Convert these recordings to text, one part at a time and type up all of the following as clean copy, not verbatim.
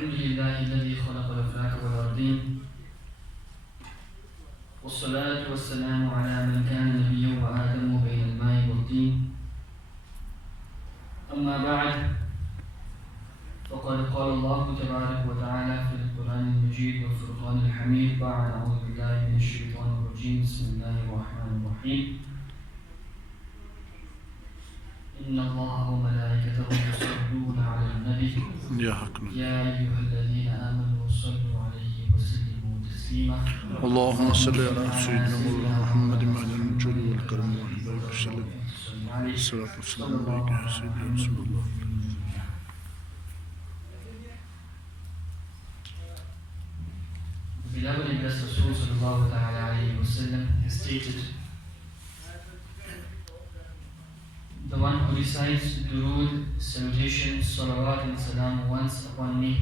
الحمد لله الذي خلق الأفلاك والأرضين والصلاة والسلام على من كان نبيا وآدم بين الماء والطين أما بعد فقد قال الله تبارك وتعالى في القرآن المجيد والفرقان الحميد بعد أعوذ بالله من الشيطان الرجيم بسم الله الرحمن الرحيم إن الله وملائكته يصلون على النبي يا أيها الذين آمنوا صلوا عليه وسلموا تسليما اللهم صل على سيدنا مولانا محمد معدن الجود والكرم والبركة وسلم الصلاة والسلام عليك يا سيدي رسول الله. Beloved and blessed Rasul sallallahu ta'ala alayhi wa sallam has stated, the one who recites durood, salutation, salawat and salam once upon me,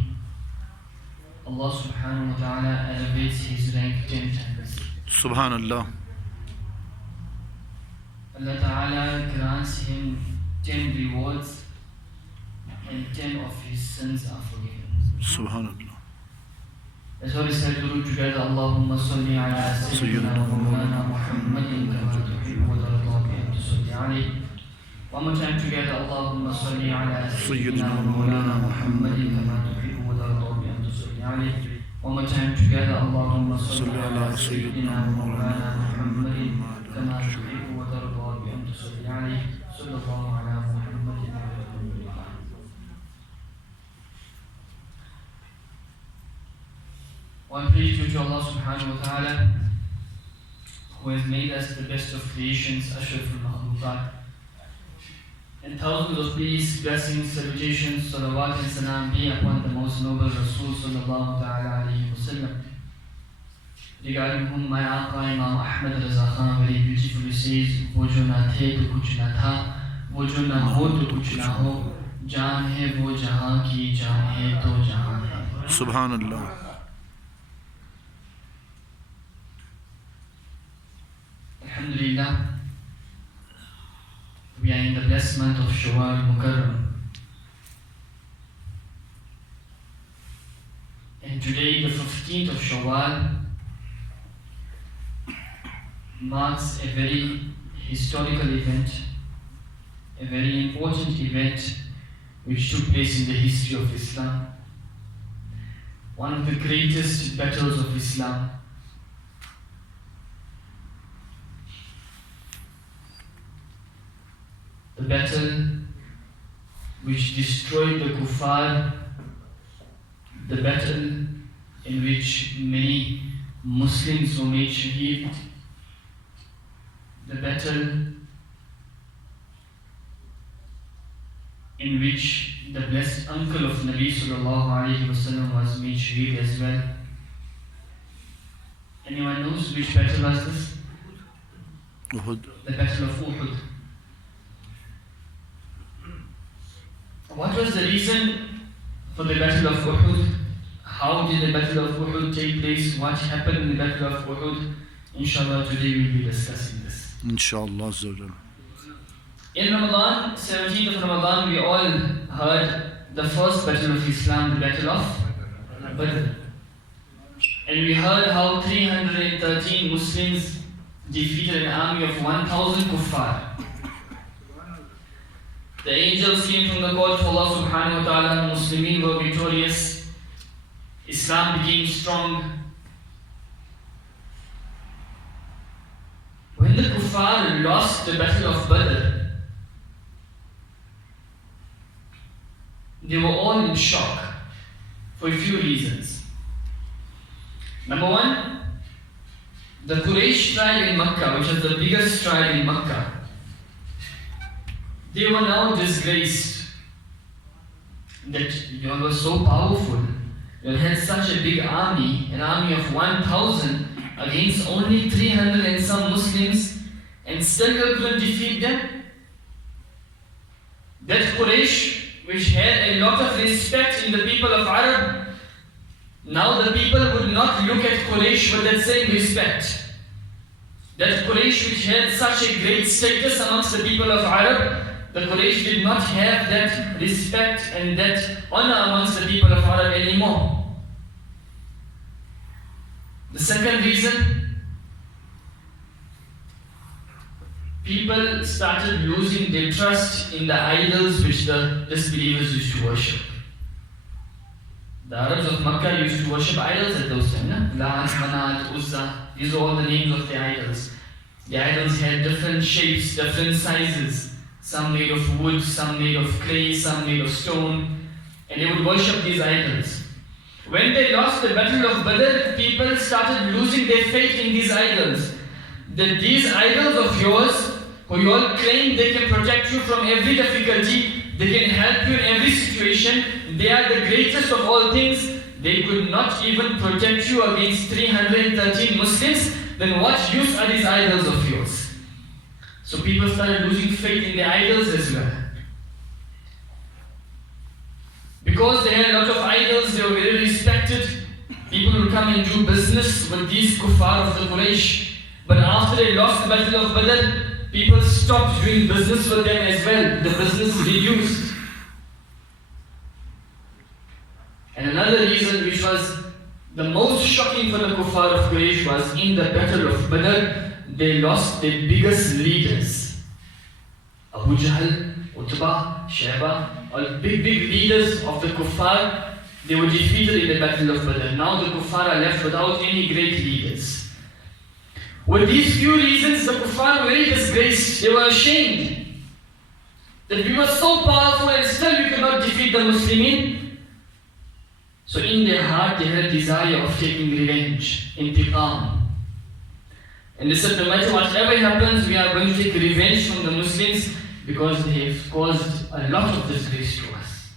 Allah subhanahu wa ta'ala elevates his rank 10 times. Subhanallah. Allah ta'ala grants him 10 rewards and 10 of his sins are forgiven. Subhanallah. As well as said durood together, Allahumma salli ala sayyidina wa mawlana Muhammadin kama tuhibbu wa tarda bi an tusalli alayhi. One more time together, Allahumma salli ala sayyidina wa mawlana Muhammadin kama tuhibbu wa tarda bi an tusalli alayhi. One more time together, Allahumma salli ala sayyidina wa mawlana Muhammadin kama tuhibbu wa tarda bi an tusalli alayhi. Sallallahu ala Muhammadin wa ala alihi. One praise due to Allah subhanahu wa ta'ala, who has made us the best of creations, Ashraful Makhluqat. And thousands of peace, blessings, salutations, salawat and salam be upon the most noble Rasul sallallahu ta'ala alayhi wa sallam, regarding whom my Aqa Imam Ahmad Raza Khan very beautifully says, wo jo na the to kuch na tha, wo jo na ho to kuch na ho, jaan hai wo jahan ki, jaan hai to jahan hai. Subhanallah. Alhamdulillah, we are in the blessed month of Shawwal Mukarram. And today, the 15th of Shawwal, marks a very historical event, a very important event which took place in the history of Islam. One of the greatest battles of Islam. The battle which destroyed the kuffar, the battle in which many Muslims were made shaheed, the battle in which the blessed uncle of Nabi sallallahu alayhi wa sallam was made shaheed as well. Anyone knows which battle was this? Uhud. The battle of Uhud. What was the reason for the battle of Uhud? How did the battle of Uhud take place? What happened in the battle of Uhud? Inshallah, today we'll be discussing this. Inshallah. In Ramadan, 17th of Ramadan, we all heard the first battle of Islam, the battle of Badr. And we heard how 313 Muslims defeated an army of 1,000 kuffar. The angels came from the court of Allah subhanahu wa ta'ala, Muslimin were victorious, Islam became strong. When the kuffar lost the battle of Badr, they were all in shock for a few reasons. Number one, the Quraysh tribe in Makkah, which was the biggest tribe in Makkah, they were now disgraced that you were so powerful. You had such a big army, an army of 1,000 against only 300 and some Muslims, and still you couldn't defeat them. That Quraysh, which had a lot of respect in the people of Arab, now the people would not look at Quraysh with that same respect. That Quraysh, which had such a great status amongst the people of Arab, the Quraysh did not have that respect and that honor amongst the people of Arab anymore. The second reason, people started losing their trust in the idols which the disbelievers used to worship. The Arabs of Makkah used to worship idols at those times. Lat, Manat, Uzza, these are all the names of the idols. The idols had different shapes, different sizes. Some made of wood, some made of clay, some made of stone. And they would worship these idols. When they lost the battle of Badr, people started losing their faith in these idols. That these idols of yours, who you all claim they can protect you from every difficulty, they can help you in every situation, they are the greatest of all things, they could not even protect you against 313 Muslims, then what use are these idols of yours? So people started losing faith in their idols as well. Because they had a lot of idols, they were very respected. People would come and do business with these kuffar of the Quraysh. But after they lost the battle of Badr, people stopped doing business with them as well. The business reduced. And another reason which was the most shocking for the kuffar of Quraysh was in the battle of Badr, they lost their biggest leaders. Abu Jahl, Utbah, Shayba, all big leaders of the kuffar, they were defeated in the battle of Badr. Now the kuffar are left without any great leaders. With these few reasons, the kuffar were very disgraced. They were ashamed that we were so powerful and still we could not defeat the Muslimin. So in their heart they had a desire of taking revenge, intiqam. And they said, no matter whatever happens, we are going to take revenge from the Muslims because they have caused a lot of disgrace to us.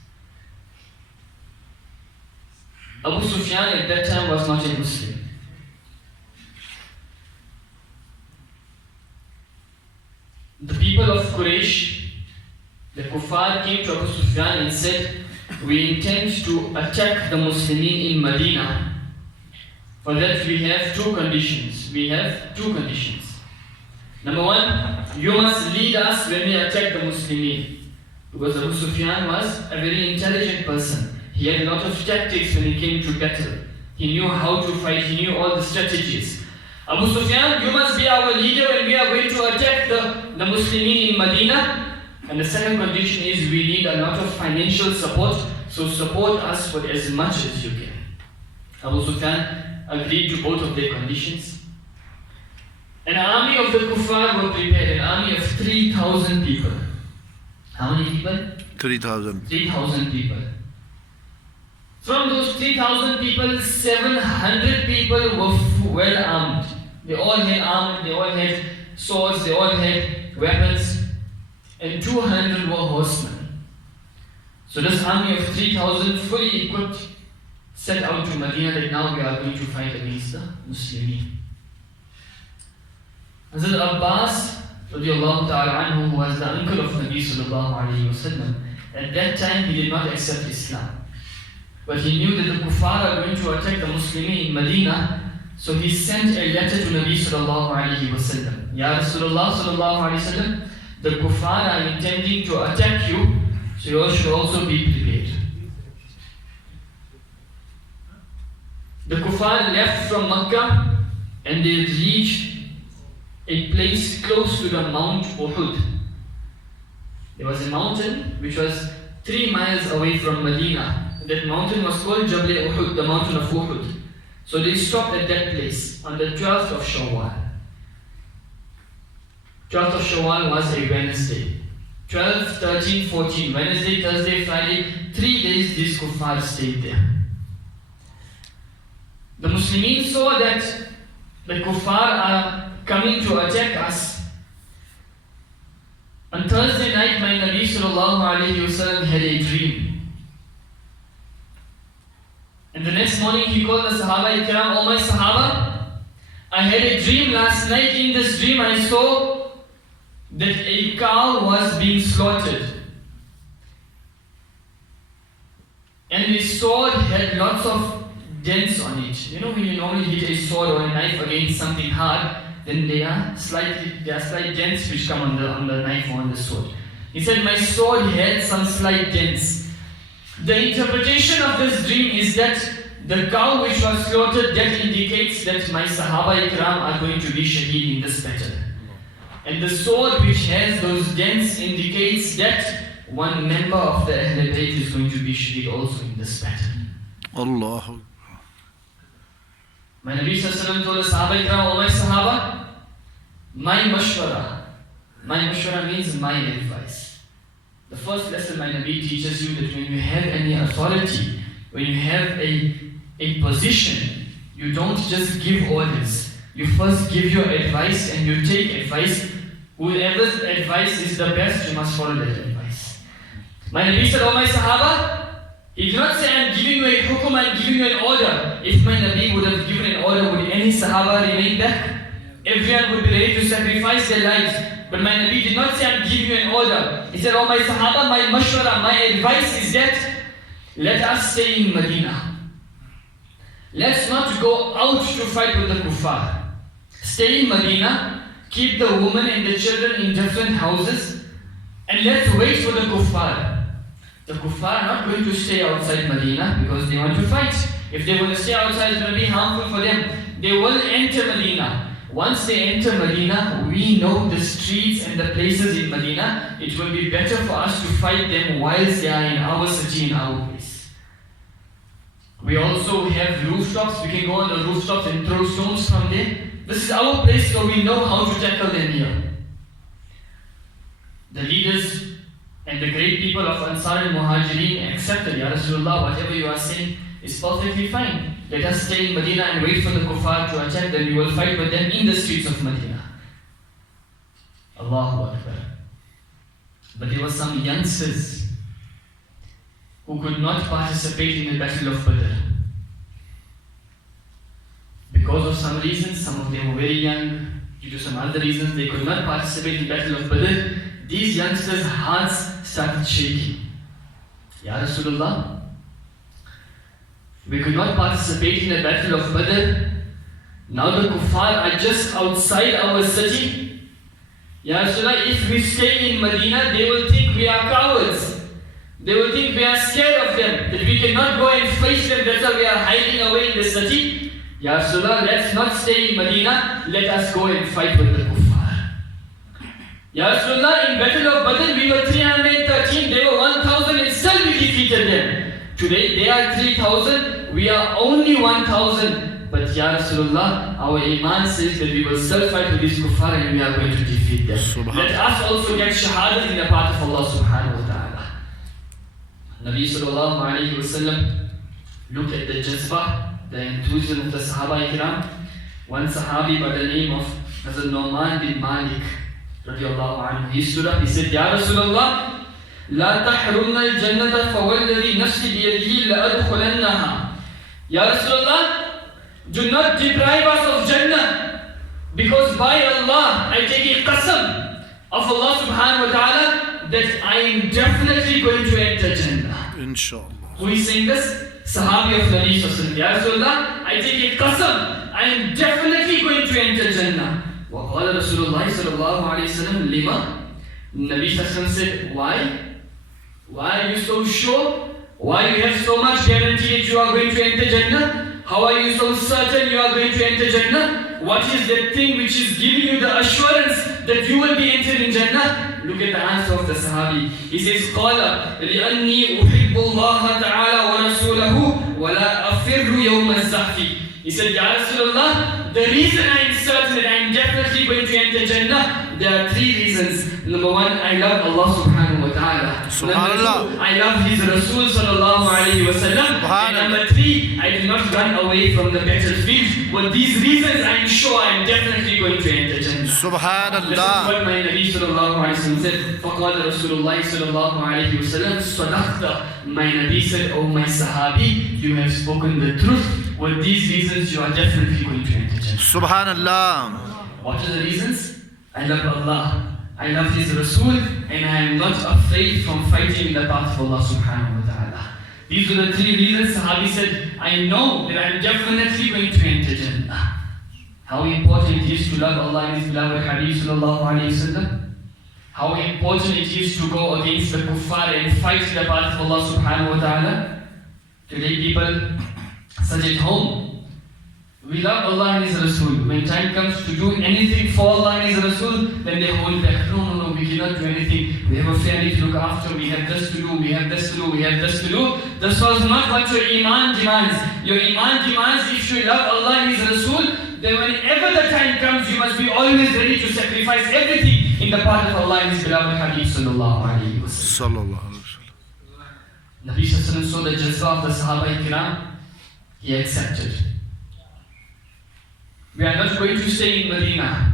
Abu Sufyan at that time was not a Muslim. The people of Quraysh, the kuffar, came to Abu Sufyan and said, we intend to attack the Muslimin in Medina. For that we have two conditions. Number one, you must lead us when we attack the Muslimin. Because Abu Sufyan was a very intelligent person. He had a lot of tactics when he came to battle. He knew how to fight, he knew all the strategies. Abu Sufyan, you must be our leader when we are going to attack the Muslimin in Medina. And the second condition is we need a lot of financial support, so support us with as much as you can. Abu Sufyan agreed to both of their conditions. An army of the kuffar were prepared, an army of 3,000 people. How many people? 3,000. 3,000 people. From those 3,000 people, 700 people were well armed. They all had armor, they all had swords, they all had weapons. And 200 were horsemen. So this army of 3,000 fully equipped set out to Medina that now we are going to fight against the Muslimin. Hazrat Abbas radiallahu ta'ala anhu, who was the uncle of Nabi sallallahu alayhi wa sallam, at that time he did not accept Islam. But he knew that the kuffar are going to attack the Muslimin in Medina, so he sent a letter to Nabi sallallahu alayhi wa sallam. Ya Rasulullah sallallahu alayhi wa sallam, the kuffar are intending to attack you, so you all should also be prepared. The kuffar left from Makkah and they reached a place close to the Mount Uhud. There was a mountain which was 3 miles away from Medina. That mountain was called Jabal Uhud, the mountain of Uhud. So they stopped at that place on the 12th of Shawwal. 12th of Shawwal was a Wednesday. 12, 13, 14, Wednesday, Thursday, Friday, 3 days these kuffar stayed there. The Muslimin saw that the kuffar are coming to attack us. On Thursday night, my Nabi sallallahu alayhi wa sallam had a dream. And the next morning he called the Sahaba Ikram, "Oh my Sahaba, I had a dream last night. In this dream I saw that a cow was being slaughtered. And the sword had lots of dents on it. You know, when you normally hit a sword or a knife against something hard, then there are slight dents which come on the knife or on the sword. He said, my sword had some slight dents. The interpretation of this dream is that the cow which was slaughtered, that indicates that my Sahaba Ikram are going to be shaheed in this battle. And the sword which has those dents indicates that one member of the Ahl Bayt is going to be shaheed also in this battle. Allah. My Nabi Sallallahu told the Sahaba Ikram, O my Sahaba, my mashwara means my advice. The first lesson my Nabi teaches you that when you have any authority, when you have a position, you don't just give orders. You first give your advice and you take advice. Whoever's advice is the best, you must follow that advice. My Nabi said, oh my Sahaba, he did not say, I'm giving you a hukum, I'm giving you an order. If my Nabi would have given an order, would any Sahaba remain back? Everyone would be ready to sacrifice their lives. But my Nabi did not say, I'm giving you an order. He said, oh my Sahaba, my mashwara, my advice is that let us stay in Medina. Let's not go out to fight with the kuffar. Stay in Medina, keep the women and the children in different houses, and let's wait for the kuffar. The kuffar are not going to stay outside Medina because they want to fight. If they want to stay outside, it's going to be harmful for them. They will enter Medina. Once they enter Medina, we know the streets and the places in Medina. It will be better for us to fight them whilst they are in our city, in our place. We also have rooftops. We can go on the rooftops and throw stones from there. This is our place, so we know how to tackle them here. The leaders and the great people of Ansar and Muhajirin accepted, Ya Rasulullah, whatever you are saying is perfectly fine. Let us stay in Medina and wait for the kuffar to attack them. We will fight with them in the streets of Medina. Allahu Akbar. But there were some youngsters who could not participate in the battle of Badr. Because of some reasons, some of them were very young, due to some other reasons, they could not participate in the battle of Badr. These youngsters' hearts started shaking. Ya Rasulullah, we could not participate in the battle of Badr. Now the kuffar are just outside our city. Ya Rasulullah, if we stay in Medina, they will think we are cowards. They will think we are scared of them, that we cannot go and face them, that's why we are hiding away in the city. Ya Rasulullah, let's not stay in Medina, let us go and fight with the kuffar. Ya Rasulullah, in battle of Badr, we were 313, they were 1,000 and still we defeated them. Today they are 3,000, we are only 1,000. But Ya Rasulullah, our iman says that we will still fight with these kuffar and we are going to defeat them. Let us also get shahadat in the path of Allah subhanahu wa ta'ala. Nabi sallallahu alayhi wa sallam looked at the jazbah, the enthusiasm of the Sahaba Ikram. One Sahabi by the name of Hazrat Nu'man bin Malik radiallahu anhu, he stood up, he said, Ya Rasulullah, لا تحرمنا الجنة فوالذي نفسي بيده لأدخلنها. Ya Rasulullah, do not deprive us of Jannah, because by Allah I take a qasam of Allah subhanahu wa ta'ala that I am definitely going to enter Jannah. Inshallah. Who is saying this? Sahabi of Nabi Sallallahu. Ya Rasulullah, I take a qasam, I am definitely going to enter Jannah. وقال رسول الله صلى الله عليه وسلم لما? Nabi Sallallahu said, why? Why are you so sure? Why you have so much guarantee that you are going to enter Jannah? How are you so certain you are going to enter Jannah? What is that thing which is giving you the assurance that you will be entering Jannah? Look at the answer of the Sahabi. He says, قال لأني أحب الله تعالى ورسوله ولا أفر يوم الزحف. He said, Ya Rasulullah, the reason I am certain that I am definitely going to enter Jannah, there are three reasons. Number one, I love Allah subhanahu wa ta'ala. Number two, I love His Rasul sallallahu alayhi wa sallam. And number three, I do not run away from the battlefield. With these reasons, I am sure I am definitely going to enter Jannah. Subhanallah. This is what my Nabi sallallahu alayhi wa sallam said. فَقَالَ رَسُولُ اللَّهِ sallallahu alayhi wa sallam صَدَقْتَ. My Nabi said, oh my Sahabi, you have spoken the truth. With these reasons, you are definitely going to enter Jannah. Subhanallah. What are the reasons? I love Allah, I love His Rasul, and I am not afraid from fighting in the path of Allah subhanahu wa ta'ala. These are the three reasons. Sahabi said, I know that I am definitely going to enter Jannah. How important it is to love Allah and His beloved Habib sallallahu alayhi wa sallam. how important it is to go against the kuffar and fight in the path of Allah subhanahu wa ta'ala. Today people sit at home. We love Allah and His Rasul. When time comes to do anything for Allah and His Rasul, then they hold back. No, we cannot do anything. We have a family to look after. We have this to do. We have this to do. We have this to do. This was not what your Iman demands. Your Iman demands if you love Allah and His Rasul, then whenever the time comes, you must be always ready to sacrifice everything in the path of Allah and His beloved Habib sallallahu alayhi wa sallam. Nabi sallallahu saw the jazba of the Sahaba Ikram. He accepted. We are not going to stay in Medina.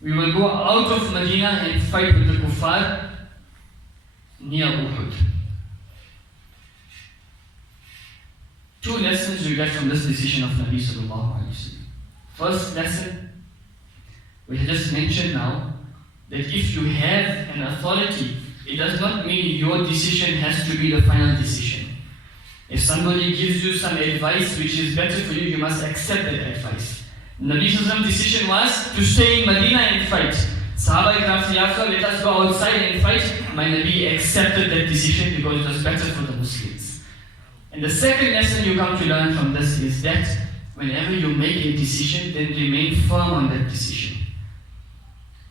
We will go out of Medina and fight with the kuffar near Uhud. Two lessons we get from this decision of Nabi sallallahu alayhi wa sallam. First lesson, we just mentioned now, that if you have an authority, it does not mean your decision has to be the final decision. If somebody gives you some advice which is better for you, you must accept that advice. Nabi Sallallahu decision was to stay in Medina and fight. Sahaba Ikram said, let us go outside and fight. My Nabi accepted that decision because it was better for the Muslims. And the second lesson you come to learn from this is that whenever you make a decision, then remain firm on that decision.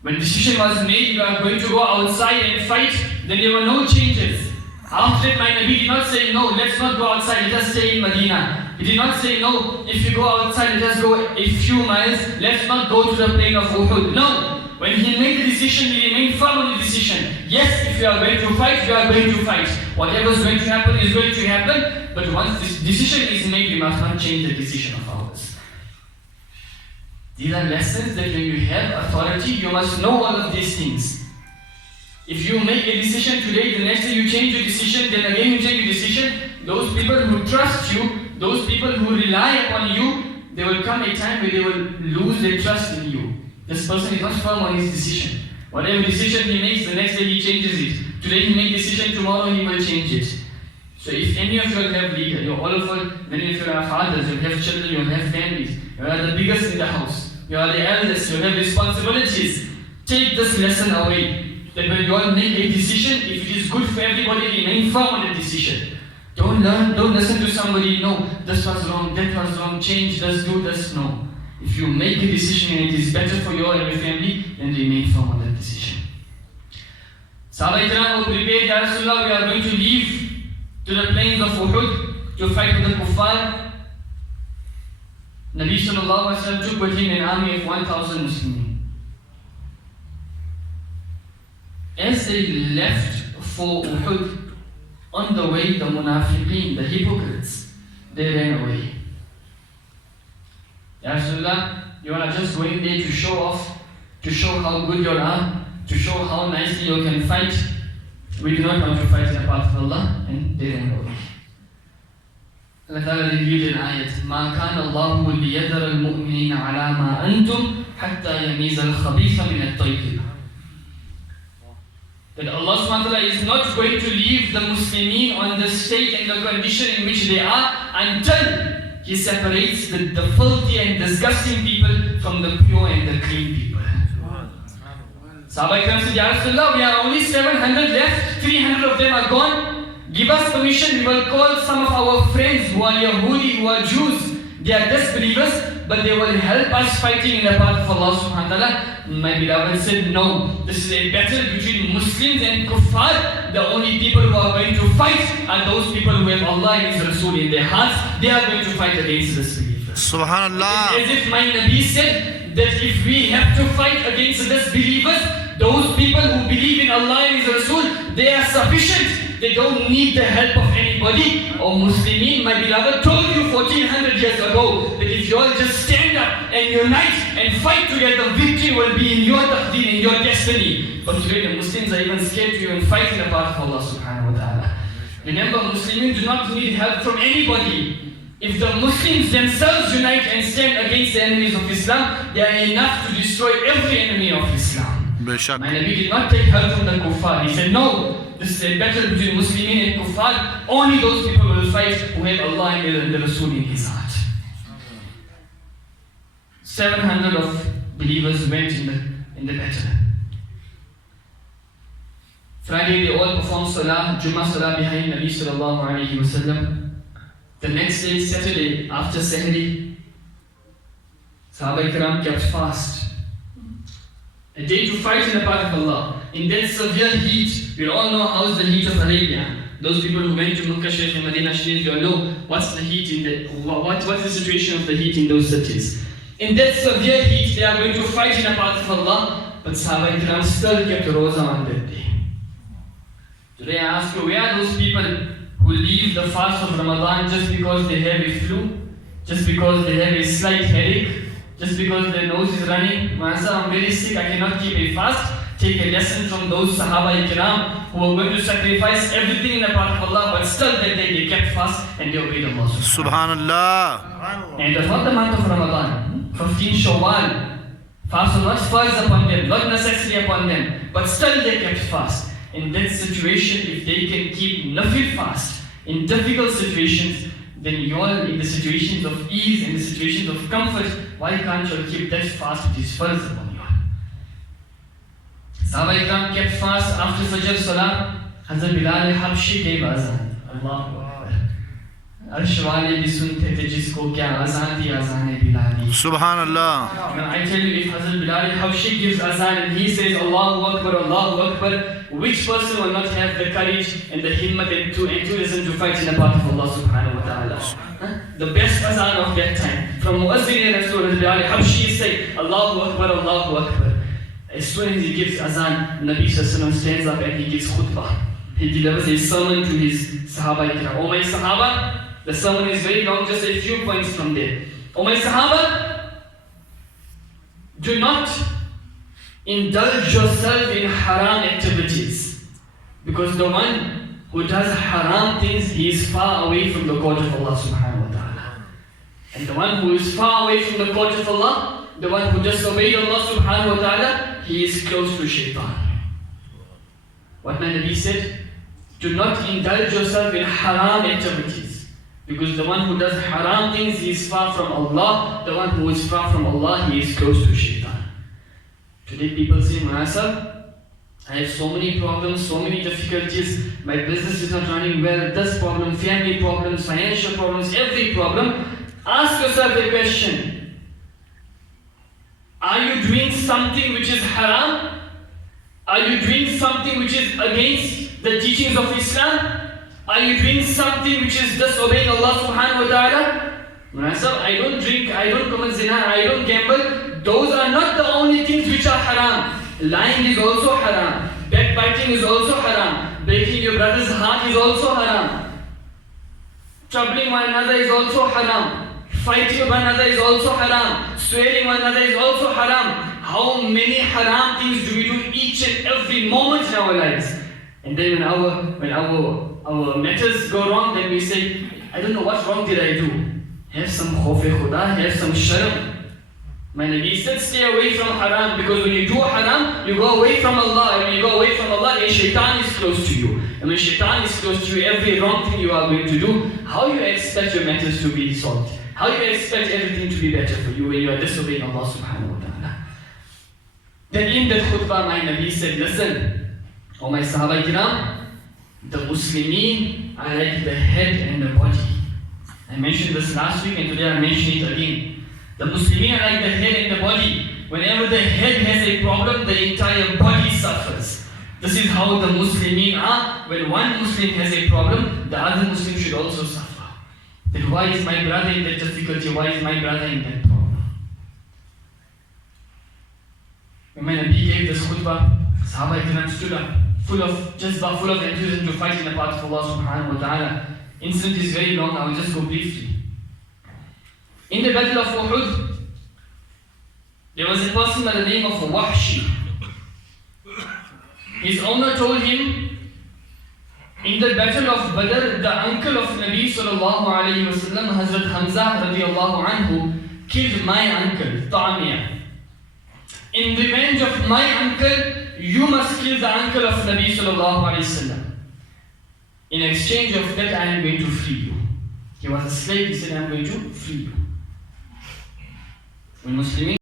When decision was made, you are going to go outside and fight, then there were no changes. After that, my Nabi did not say, no, let's not go outside, let us stay in Medina. He did not say, no, if you go outside, let us go a few miles, let's not go to the plain of Uhud. No. When he made the decision, he remained firm on the decision. Yes, if you are going to fight, you are going to fight. Whatever is going to happen is going to happen. But once this decision is made, you must not change the decision of ours. These are lessons that when you have authority, you must know all of these things. If you make a decision today, the next day you change your decision, then again you change your decision, those people who trust you, those people who rely upon you, there will come a time where they will lose their trust in you. This person is not firm on his decision. Whatever decision he makes, the next day he changes it. Today he makes decision, tomorrow he will change it. So if any of you have leader, you all of us, many of you are fathers, you have children, you have families, you are the biggest in the house, you are the eldest, you have responsibilities. Take this lesson away. That when you all make a decision, if it is good for everybody, remain firm on the decision. Don't listen to somebody, no, this was wrong, that was wrong, change this, do this, no. If you make a decision and it is better for you and your family, then remain firm on that decision. Sahaba Ikram were prepared, Ya Rasulullah, we are going to leave to the plains of Uhud to fight with the kuffar. Nabi Sallallahu Alaihi Wasallam took with him an army of 1,000 Muslims. As they left for Uhud, on the way, the munafiqeen, the hypocrites, they ran away. Ya Rasulullah, you are just going there to show off, to show how good you are, to show how nicely you can fight. We do not want to fight in the path of Allah, and they ran away. Allah Ta'ala revealed in ayat, مَا كَانَ اللَّهُ لِيَذَرَ الْمُؤْمِنِينَ عَلَى مَا أَنْتُمْ حَتَّى يَمِيزَ الْخَبِيثَ مِنَ الطَّيِّبِ. That Allah subhanahu wa ta'ala is not going to leave the Muslimin on the state and the condition in which they are until He separates the filthy and disgusting people from the pure and the clean people. Sahaba Ikram said, Ya Rasulullah, we are only 700 left, 300 of them are gone. Give us permission, we will call some of our friends who are Yahudi, who are Jews. They are disbelievers, but they will help us fighting in the path of Allah subhanahu wa ta'ala. My beloved said, no, this is a battle between Muslims and kuffar. The only people who are going to fight are those people who have Allah and His Rasul in their hearts. They are going to fight against this disbelievers. Subhanallah. As if my Nabi said that if we have to fight against the disbelievers, those people who believe in Allah and His Rasul, they are sufficient. They don't need the help of anybody. Or Muslimin, my beloved, told you 1400 years ago that if you all just stand up and unite and fight together, victory will be in your taqdeer, in your destiny. But today the Muslims are even scared to even fight in the path of Allah subhanahu wa ta'ala. Remember, Muslims do not need help from anybody. If the Muslims themselves unite and stand against the enemies of Islam, they are enough to destroy every enemy of Islam. My Nabi did not take help from the kuffar. He said, no, this is a battle between Muslimin and kuffar. Only those people will fight who have Allah and the Rasul in his heart. 700 of believers went in the battle. Friday they all performed Salah, Jummah Salah behind Nabi sallallahu alayhi wasallam. The next day, Saturday, after Sahri, Sahaba Ikram kept fast. A day to fight in the path of Allah. In that severe heat, we all know how's the heat of Arabia. Those people who went to Makkah Sharif and Medina Sharif, you all know what's the heat in the, what's the situation of the heat in those cities. In that severe heat, they are going to fight in the path of Allah, but Sahaba Ikram still kept Roza on that day. Today I ask you, where are those people who leave the fast of Ramadan just because they have a flu, just because they have a slight headache, just because their nose is running? Master, I'm very sick, I cannot keep a fast. Take a lesson from those Sahaba Ikram who were going to sacrifice everything in the path of Allah, but still that day they kept fast and they obeyed Allah. Subhanallah. And that's not the month of Ramadan. 15 Shawwal. Fast was not first upon them, not necessary upon them, but still they kept fast. In that situation, if they can keep nafil fast in difficult situations, then you all in the situations of ease, in the situations of comfort, why can't you keep that fast which is first upon you all? Sahaba Ikram kept fast after Fajr Salah. Hazrat Bilal Habshi gave azan. Allahu Akbar. Arsh wale bhi sunte the jisko kya azan di azan hai Bilali. Subhanallah. Now I tell you, if Hazrat Bilal Habshi gives azan and he says Allahu Akbar, which person will not have the courage and the himmat and enthusiasm to fight in the path of Allah subhanahu wa ta'ala? The best azan of that time. From Muazzin Rasul Bilal Habshi say Allahu Akbar. As soon as he gives azan, Nabi Sallallahu stands up and he gives khutbah. He delivers a sermon to his Sahaba Ikram. Oh my Sahaba, the sermon is very long, just a few points from there. Oh my Sahaba, do not indulge yourself in haram activities. Because the one who does haram things, he is far away from the court of Allah subhanahu wa ta'ala. And the one who is far away from the court of Allah, the one who disobeyed Allah subhanahu wa ta'ala, he is close to shaitan. What my Nabi said, do not indulge yourself in haram activities. Because the one who does haram things, he is far from Allah. The one who is far from Allah, he is close to shaitan. Today people say, Master, I have so many problems, so many difficulties. My business is not running well. This problem, family problems, financial problems, every problem. Ask yourself a question. Are you doing something which is haram? Are you doing something which is against the teachings of Islam? Are you doing something which is disobeying Allah subhanahu wa ta'ala? Master, I don't drink, I don't commit zina, I don't gamble. Those are not the only things which are haram. Lying is also haram. Backbiting is also haram. Breaking your brother's heart is also haram. Troubling one another is also haram. Fighting one another is also haram. Swearing one another is also haram. How many haram things do we do each and every moment in our lives? And then when our matters go wrong, then we say, I don't know what wrong did I do. Have some khawf-e-khuda, have some sharm. My Nabi said, stay away from haram, because when you do haram, you go away from Allah. And when you go away from Allah, then shaitan is close to you. And when shaitan is close to you, every wrong thing you are going to do, how you expect your matters to be solved? How you expect everything to be better for you when you are disobeying Allah subhanahu wa ta'ala? Then in that khutbah, my Nabi said, listen, O my Sahaba Kiram, the Muslimin are like the head and the body. I mentioned this last week and today I mention it again. The Muslimin are like the head and the body. Whenever the head has a problem, the entire body suffers. This is how the Muslimin are. When one Muslim has a problem, the other Muslim should also suffer. Then why is my brother in that difficulty? Why is my brother in that problem? When my Nabi gave this khutbah, Sahaba Ikram stood up, full of enthusiasm to fight in the path of Allah subhanahu wa ta'ala. Incident is very long, I will just go briefly. In the battle of Uhud, there was a person by the name of Wahshi. His owner told him, in the battle of Badr, the uncle of Nabi sallallahu alayhi wa sallam, Hazrat Hamza radiallahu anhu, killed my uncle, Ta'amiyah. In revenge of my uncle, you must kill the uncle of Nabi sallallahu alayhi wa sallam. In exchange of that, I am going to free you. He was a slave, he said, I am going to free you. When Muslims